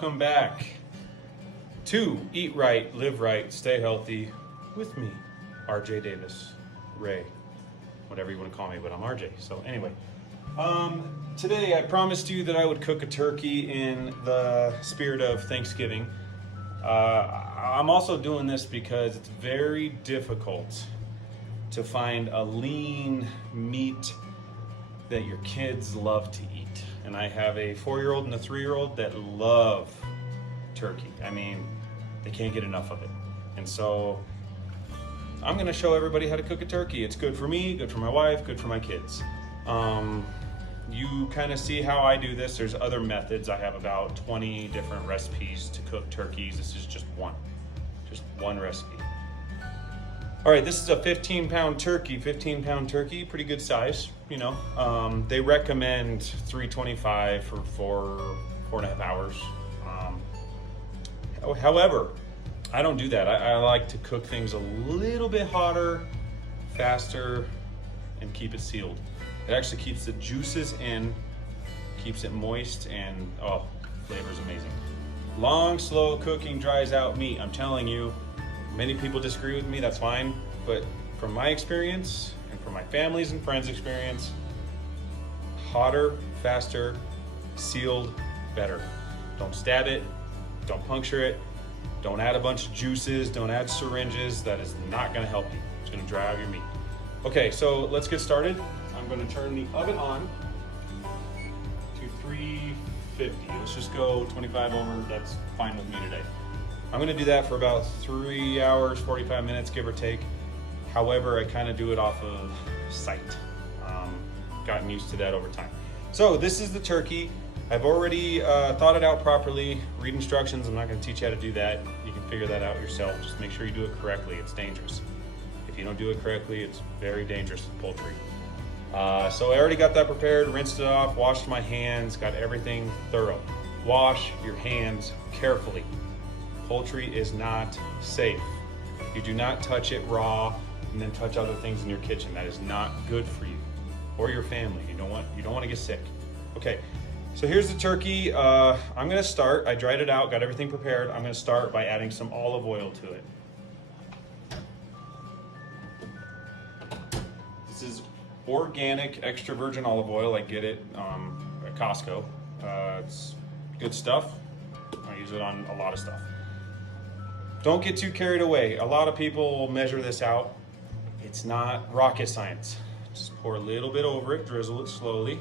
welcome back to Eat Right, Live Right, Stay Healthy with me, RJ Davis, Ray, whatever you want to call me, but I'm RJ. So anyway, today I promised you that I would cook a turkey in the spirit of Thanksgiving. I'm also doing this because it's very difficult to find a lean meat that your kids love to eat. And I have a 4-year-old and a 3-year-old that love turkey. I mean, they can't get enough of it. And so I'm gonna show everybody how to cook a turkey. It's good for me, good for my wife, good for my kids. You kind of see how I do this. There's other methods. I have about 20 different recipes to cook turkeys. This is just one recipe. All right, this is a 15-pound turkey. 15-pound turkey, pretty good size, you know. They recommend 325 for 4.5 hours. However, I don't do that. I like to cook things a little bit hotter, faster, and keep it sealed. It actually keeps the juices in, keeps it moist, and flavor's amazing. Long, slow cooking dries out meat. I'm telling you, many people disagree with me, that's fine. But from my experience, and from my family's and friends' experience, hotter, faster, sealed, better. Don't stab it, don't puncture it, don't add a bunch of juices, don't add syringes. That is not gonna help you. It's gonna dry out your meat. Okay, so let's get started. I'm gonna turn the oven on to 350. Let's just go 25 over, that's fine with me today. I'm gonna do that for about 3 hours, 45 minutes, give or take. However, I kind of do it off of sight. Gotten used to that over time. So this is the turkey. I've already thought it out properly. Read instructions, I'm not gonna teach you how to do that. You can figure that out yourself. Just make sure you do it correctly, it's dangerous. If you don't do it correctly, it's very dangerous with poultry. So I already got that prepared, rinsed it off, washed my hands, got everything thorough. Wash your hands carefully. Poultry is not safe. You do not touch it raw and then touch other things in your kitchen. That is not good for you or your family. You don't want to get sick. Okay, so here's the turkey. I'm gonna start. I dried it out, got everything prepared. I'm gonna start by adding some olive oil to it. This is organic extra virgin olive oil. I get it at Costco. It's good stuff. I use it on a lot of stuff. Don't get too carried away. A lot of people will measure this out. It's not rocket science. Just pour a little bit over it, drizzle it slowly.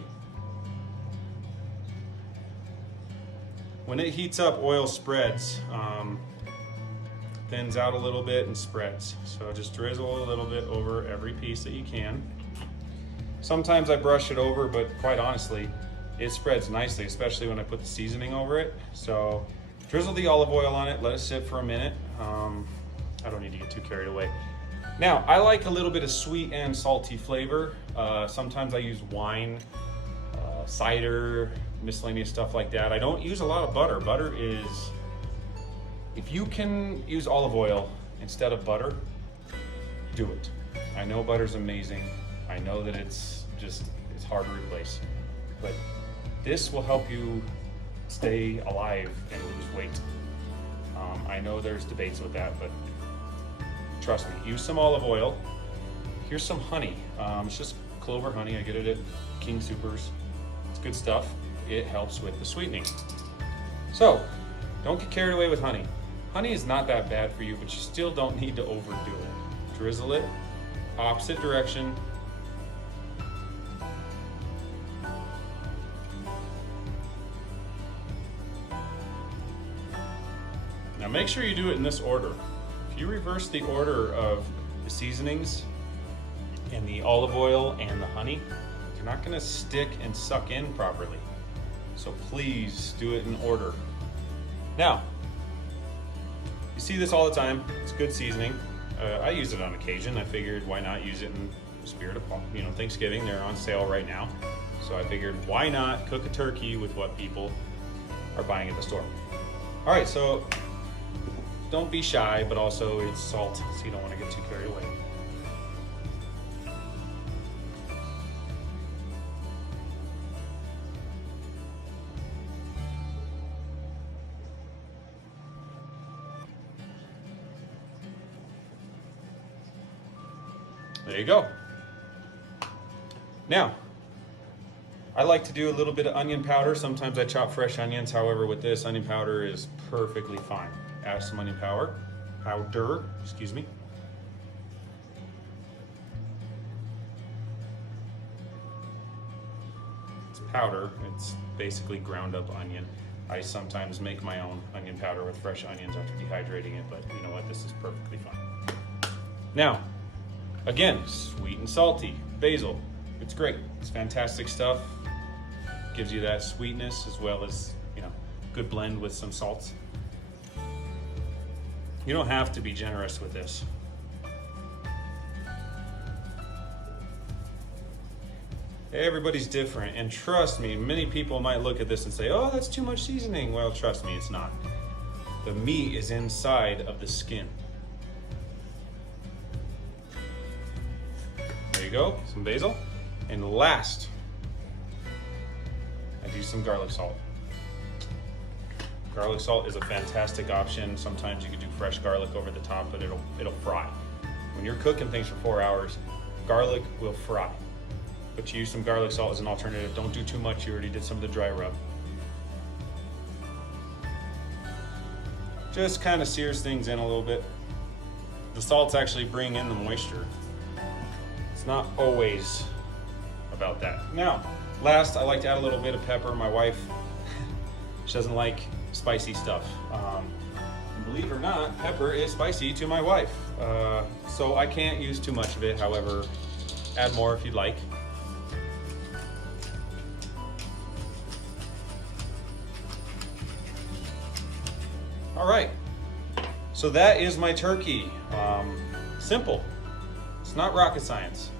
When it heats up, oil spreads, thins out a little bit and spreads. So just drizzle a little bit over every piece that you can. Sometimes I brush it over, but quite honestly, it spreads nicely, especially when I put the seasoning over it. So drizzle the olive oil on it, let it sit for a minute. I don't need to get too carried away. Now, I like a little bit of sweet and salty flavor. Sometimes I use wine, cider, miscellaneous stuff like that. I don't use a lot of butter. Butter is, if you can use olive oil instead of butter, do it. I know butter's amazing. I know that it's hard to replace, but this will help you stay alive and lose weight. I know there's debates with that, but trust me, use some olive oil. Here's some honey. It's just clover honey. I get it at King Soopers. It's good stuff. It helps with the sweetening. So don't get carried away with honey. Honey is not that bad for you, but you still don't need to overdo it. Drizzle it, opposite direction. Now make sure you do it in this order. If you reverse the order of the seasonings and the olive oil and the honey, you're not gonna stick and suck in properly. So please do it in order. Now, you see this all the time. It's good seasoning. I use it on occasion. I figured why not use it in the spirit of Thanksgiving. They're on sale right now. So I figured why not cook a turkey with what people are buying at the store. All right, so don't be shy, but also it's salt, so you don't want to get too carried away. There you go. Now, I like to do a little bit of onion powder. Sometimes I chop fresh onions. However, with this, onion powder is perfectly fine. Add some onion powder, excuse me. It's powder. It's basically ground up onion. I sometimes make my own onion powder with fresh onions after dehydrating it, but you know what? This is perfectly fine. Now, again, sweet and salty. Basil. It's great. It's fantastic stuff. Gives you that sweetness as well as, you know, good blend with some salts. You don't have to be generous with this. Everybody's different, and trust me, many people might look at this and say, oh, that's too much seasoning. Well, trust me, it's not. The meat is inside of the skin. There you go, some basil. And last, I do some garlic salt. Garlic salt is a fantastic option. Sometimes you can do fresh garlic over the top, but it'll fry. When you're cooking things for 4 hours, garlic will fry. But you use some garlic salt as an alternative. Don't do too much. You already did some of the dry rub. Just kind of sears things in a little bit. The salts actually bring in the moisture. It's not always about that. Now, last, I like to add a little bit of pepper. My wife, she doesn't like spicy stuff. Believe it or not, pepper is spicy to my wife. So I can't use too much of it. However, add more if you'd like. All right, so that is my turkey. Simple, it's not rocket science.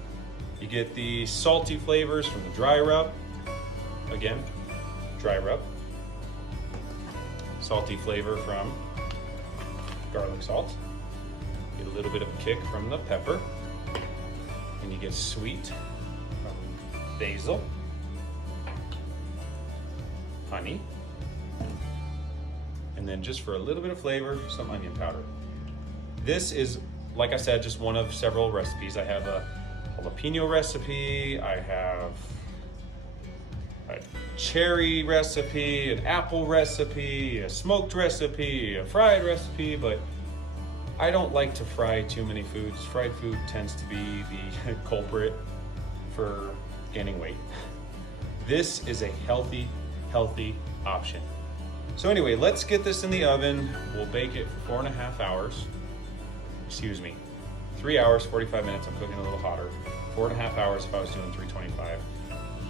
You get the salty flavors from the dry rub. Again, dry rub. Salty flavor from garlic salt. Get a little bit of a kick from the pepper. And you get sweet from basil, honey, and then just for a little bit of flavor, some onion powder. This is, like I said, just one of several recipes. I have a jalapeno recipe, I have a cherry recipe, an apple recipe, a smoked recipe, a fried recipe, but I don't like to fry too many foods. Fried food tends to be the culprit for gaining weight. This is a healthy option. So anyway, let's get this in the oven. We'll bake it for 4.5 hours. Excuse me, 3 hours, 45 minutes. I'm cooking a little hotter. 4.5 hours if I was doing 325.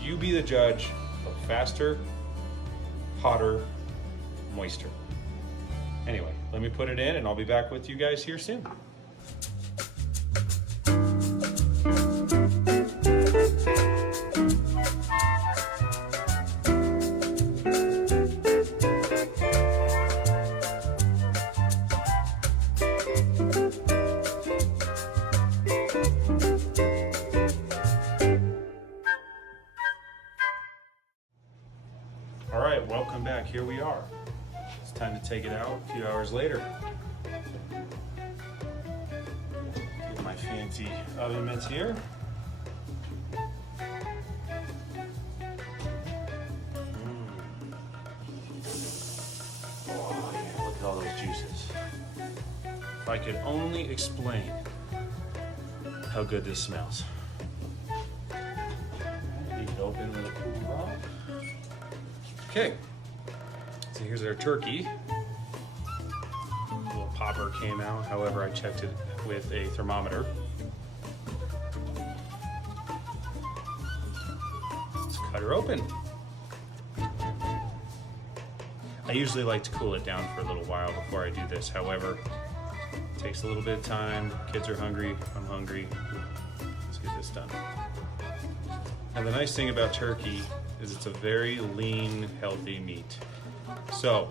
You be the judge of faster, hotter, moister. Anyway, let me put it in and I'll be back with you guys here soon. All right, welcome back. Here we are. It's time to take it out a few hours later. Get my fancy oven mitts here. Oh yeah, look at all those juices. If I could only explain how good this smells. Leave it open with a cool off. Okay, so here's our turkey. A little popper came out, however I checked it with a thermometer. Let's cut her open. I usually like to cool it down for a little while before I do this, however, it takes a little bit of time. Kids are hungry, I'm hungry. Let's get this done. Now the nice thing about turkey is it's a very lean, healthy meat. So,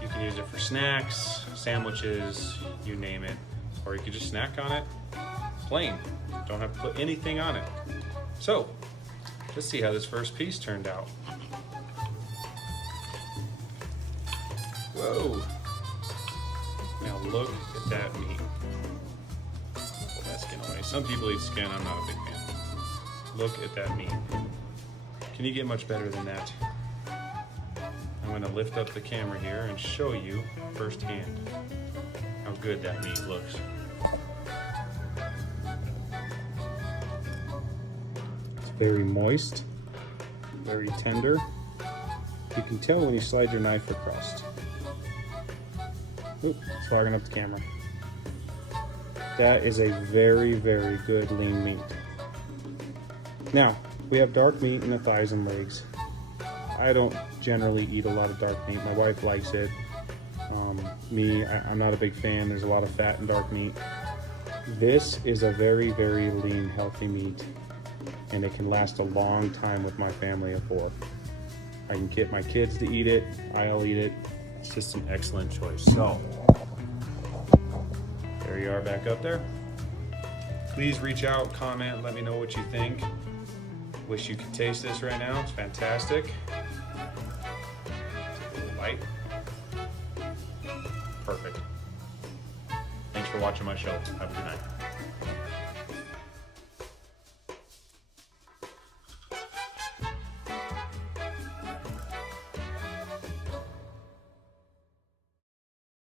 you can use it for snacks, sandwiches, you name it, or you could just snack on it plain. Don't have to put anything on it. So, let's see how this first piece turned out. Whoa. Now look at that meat. that skin away. Some people eat skin, I'm not a big fan. Look at that meat. Can you get much better than that? I'm gonna lift up the camera here and show you firsthand how good that meat looks. It's very moist, very tender. You can tell when you slide your knife across. Oop, fogging up the camera. That is a very, very good lean meat. Now, we have dark meat in the thighs and legs. I don't generally eat a lot of dark meat. My wife likes it. I'm not a big fan. There's a lot of fat in dark meat. This is a very, very lean, healthy meat, and it can last a long time with my family of 4. I can get my kids to eat it. I'll eat it. It's just an excellent choice. So, there you are back up there. Please reach out, comment, let me know what you think. Wish you could taste this right now. It's fantastic. Take a little bite. Perfect. Thanks for watching my show. Have a good night.